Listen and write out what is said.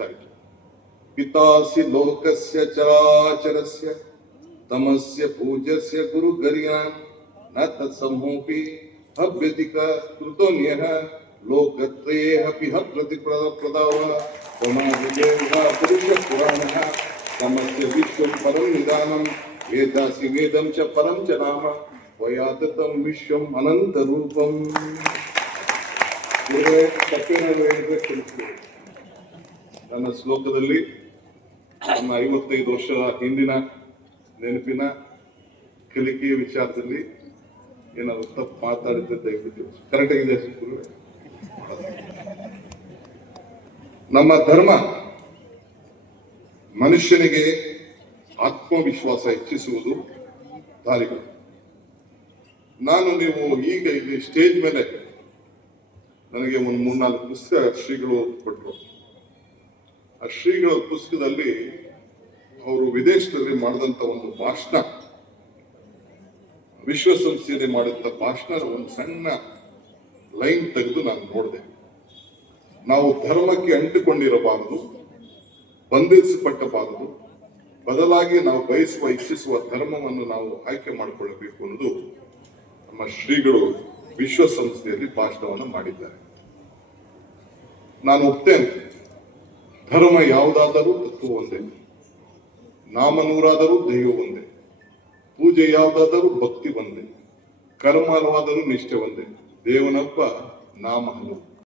ಹೇಳ್ತಾ ಇದ್ರು, ಪಿತಾಸಿ ಲೋಕಸ್ಯ ಚರಾಚರಸ್ಯ ತಮಸ್ಯ ಪೂಜ್ಯಸ್ಯ ಗುರು ಗರ್ಯಾನ್ ನ ತತ್ಸಮೋಪಿ ಹವ್ಯತಿಕ ಕೃತೋನ್ಯಃ ಲೋಕತ್ರಯೇಹಪಿ ಹ ಪ್ರತಿಪ್ರದಾವ ಪುರುಷ ಪುರಾಣಃ ತಮಸ್ಯ ವಿಶ್ವಂ ಪರಂ ನಿಧಾನಂ ವೇದಾಸಿ ವೇದಂ ಚ ಪರಂ ಚ ನಾಮ ವಯಾತತಂ ವಿಶ್ವಂ ಅನಂತ ರೂಪಂ. ತಪ್ಪೇನಾದ್ರು ಹೇಳಿದ್ರೆ ತಿಳಿಸ್ತೀವಿ. ನನ್ನ ಶ್ಲೋಕದಲ್ಲಿ ನನ್ನ 55 ವರ್ಷದ ಹಿಂದಿನ ನೆನಪಿನ ಕಲಿಕೆಯ ವಿಚಾರದಲ್ಲಿ ಏನಾದ್ರು ತಪ್ಪು ಮಾತಾಡಿದ್ರೆ ದಯವಿಟ್ಟು ಕರೆಕ್ಟ್ ಆಗಿದೆ. ನಮ್ಮ ಧರ್ಮ ಮನುಷ್ಯನಿಗೆ ಆತ್ಮವಿಶ್ವಾಸ ಹೆಚ್ಚಿಸುವುದು ದಾರಿಗಳು. ನೀವು ಈಗ ಇಲ್ಲಿ ಸ್ಟೇಜ್ ಮೇಲೆ ನನಗೆ ಒಂದು 3-4 ಪುಸ್ತಕ ಶ್ರೀಗಳು ಕೊಟ್ಟರು. ಆ ಶ್ರೀಗಳ ಪುಸ್ತಕದಲ್ಲಿ ಅವರು ವಿದೇಶದಲ್ಲಿ ಮಾಡಿದಂತ ಒಂದು ಭಾಷಣ, ವಿಶ್ವಸಂಸ್ಥೆಯಲ್ಲಿ ಮಾಡಿದಂತ ಭಾಷಣ ಒಂದು ಸಣ್ಣ ಲೈನ್ ತೆಗೆದು ನಾನು ನೋಡಿದೆ. ನಾವು ಧರ್ಮಕ್ಕೆ ಅಂಟಿಕೊಂಡಿರಬಾರದು, ಬಂಧಿಸಲ್ಪಟ್ಟಬಾರದು, ಬದಲಾಗಿ ನಾವು ಬಯಸುವ ಇಚ್ಛಿಸುವ ಧರ್ಮವನ್ನು ನಾವು ಆಯ್ಕೆ ಮಾಡಿಕೊಳ್ಳಬೇಕು ಅನ್ನೋದು ನಮ್ಮ ಶ್ರೀಗಳು ವಿಶ್ವಸಂಸ್ಥೆಯಲ್ಲಿ ಭಾಷಣವನ್ನು ಮಾಡಿದ್ದಾರೆ. ನಾನು ಒಪ್ತೇನೆ, ಧರ್ಮ ಯಾವುದಾದರೂ ತತ್ವ ಒಂದೇ, ನಾಮ ನೂರಾದರೂ ದೈವ ಒಂದೇ, ಪೂಜೆ ಯಾವುದಾದರೂ ಭಕ್ತಿ ಒಂದೇ, ಕರ್ಮವಾದರೂ ನಿಷ್ಠೆ ಒಂದೇ, ದೇವನೊಬ್ಬ ನಾಮ ಹಲವು.